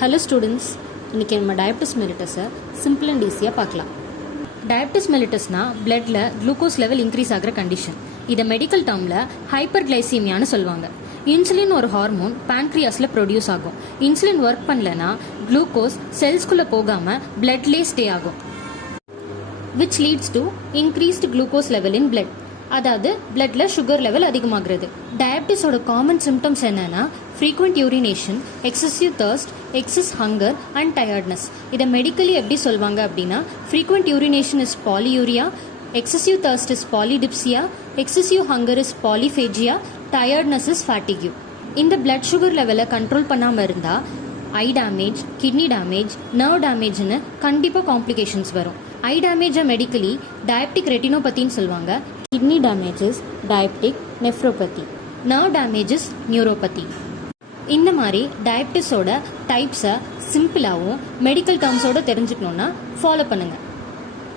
Hello students, இன்றைக்கி நம்ம diabetes மெலிட்டஸை simple and ஈஸியாக பார்க்கலாம். டயபிட்டிஸ் மெலிட்டஸ்னால் பிளட்டில் குளுக்கோஸ் லெவல் இன்க்ரீஸ் ஆகிற கண்டிஷன். இதை மெடிக்கல் டேர்மில் ஹைப்பர் கிளைசீமியான்னு சொல்லுவாங்க. இன்சுலின் ஒரு ஹார்மோன் பேன்க்ரியாஸில் ப்ரொடியூஸ் ஆகும். இன்சுலின் ஒர்க் பண்ணலன்னா குளுக்கோஸ் செல்ஸ்குள்ளே போகாமல் பிளட்லேயே ஸ்டே ஆகும், which leads to increased glucose level in blood. அதாவது பிளட்ல சுகர் லெவல் அதிகமாகிறது. டயபிட்டிஸோட காமன் சிம்டம்ஸ் என்னன்னா frequent urination, excessive thirst, excess hunger and tiredness. இதை மெடிக்கலி எப்படி சொல்லுவாங்க அப்படின்னா, frequent urination is polyuria, excessive thirst is polydipsia, excessive hunger is polyphagia, tiredness is fatigue. இந்த பிளட் சுகர் லெவலை கண்ட்ரோல் பண்ணாமல் இருந்தால் ஐ டேமேஜ், கிட்னி டேமேஜ், நர்வ் டேமேஜ்னு கண்டிப்பாக complications வரும். ஐ டேமேஜை மெடிக்கலி டயபெட்டிக் ரெட்டினோபதின்னு சொல்லுவாங்க. Kidney damages diabetic nephropathy, nerve damages neuropathy. இந்த மாதிரி டயபிட்டிஸோட டைப்ஸை சிம்பிளாகவும் medical டேர்ம்ஸோடு தெரிஞ்சுக்கணுன்னா ஃபாலோ பண்ணுங்கள்.